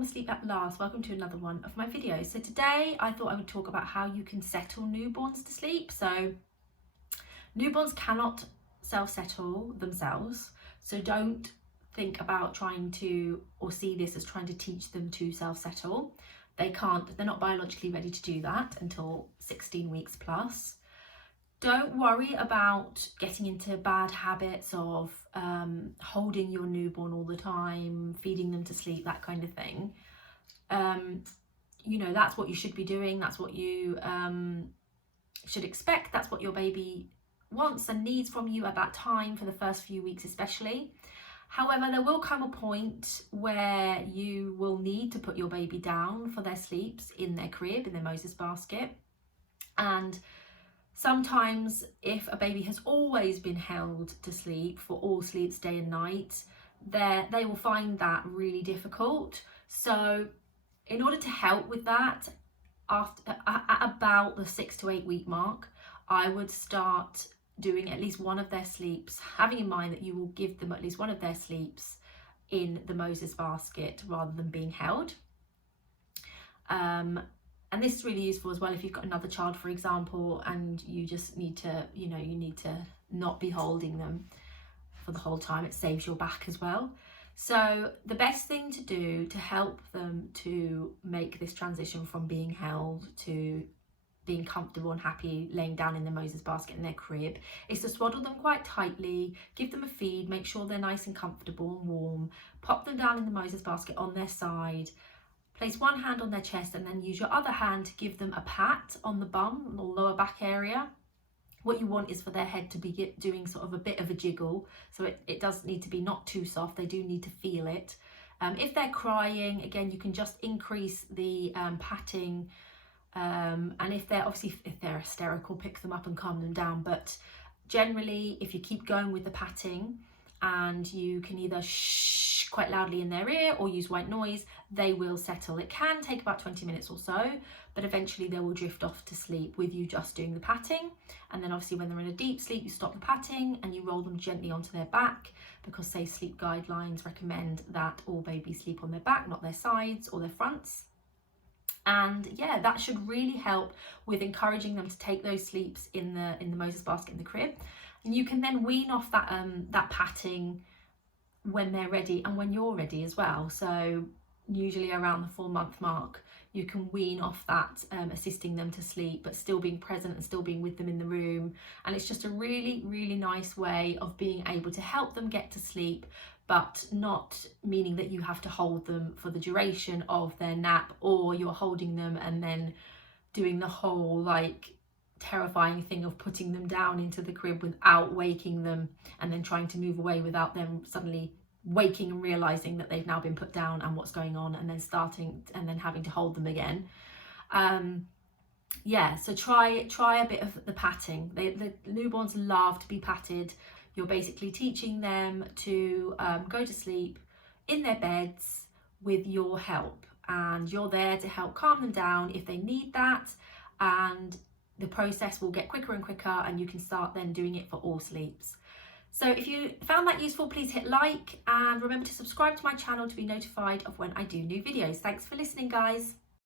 from Asleep at Last. Welcome to another one of my videos. So today I thought I would talk about how you can settle newborns to sleep. So newborns cannot self-settle themselves, so don't think about trying to or see this as trying to teach them to self-settle. They can't, they're not biologically ready to do that until 16 weeks plus. Don't worry about getting into bad habits of holding your newborn all the time, feeding them to sleep, that kind of thing. You know, that's what you should be doing. That's what you should expect. That's what your baby wants and needs from you at that time, for the first few weeks especially. However, there will come a point where you will need to put your baby down for their sleeps in their crib, in their Moses basket. And sometimes if a baby has always been held to sleep for all sleeps, day and night, they will find that really difficult. So in order to help with that, at about the 6 to 8 week mark, I would start doing at least one of their sleeps, having in mind that you will give them at least one of their sleeps in the Moses basket rather than being held. And this is really useful as well if you've got another child, for example, and you just need to, you need to not be holding them for the whole time. It saves your back as well. So the best thing to do to help them to make this transition from being held to being comfortable and happy laying down in the Moses basket in their crib is to swaddle them quite tightly, give them a feed, make sure they're nice and comfortable and warm, pop them down in the Moses basket on their side, place one hand on their chest and then use your other hand to give them a pat on the bum or lower back area. What you want is for their head to be doing sort of a bit of a jiggle. So it does need to be not too soft. They do need to feel it. If they're crying, again, you can just increase the patting. And if they're hysterical, pick them up and calm them down. But generally, if you keep going with the patting and you can either shh quite loudly in their ear or use white noise, they will settle. It can take about 20 minutes or so, but eventually they will drift off to sleep with you just doing the patting. And then obviously when they're in a deep sleep, you stop the patting and you roll them gently onto their back, because safe sleep guidelines recommend that all babies sleep on their back, not their sides or their fronts. And yeah, that should really help with encouraging them to take those sleeps in the Moses basket in the crib. And you can then wean off that patting when they're ready and when you're ready as well. So usually around the 4-month mark, you can wean off that assisting them to sleep, but still being present and still being with them in the room. And it's just a really, really nice way of being able to help them get to sleep, but not meaning that you have to hold them for the duration of their nap, or you're holding them and then doing the whole like terrifying thing of putting them down into the crib without waking them and then trying to move away without them suddenly waking and realizing that they've now been put down and what's going on, and then having to hold them again. Yeah, so try a bit of the patting. The newborns love to be patted. You're basically teaching them to go to sleep in their beds with your help, and you're there to help calm them down if they need that, and the process will get quicker and quicker, and you can start then doing it for all sleeps. So if you found that useful, please hit like and remember to subscribe to my channel to be notified of when I do new videos. Thanks for listening, guys.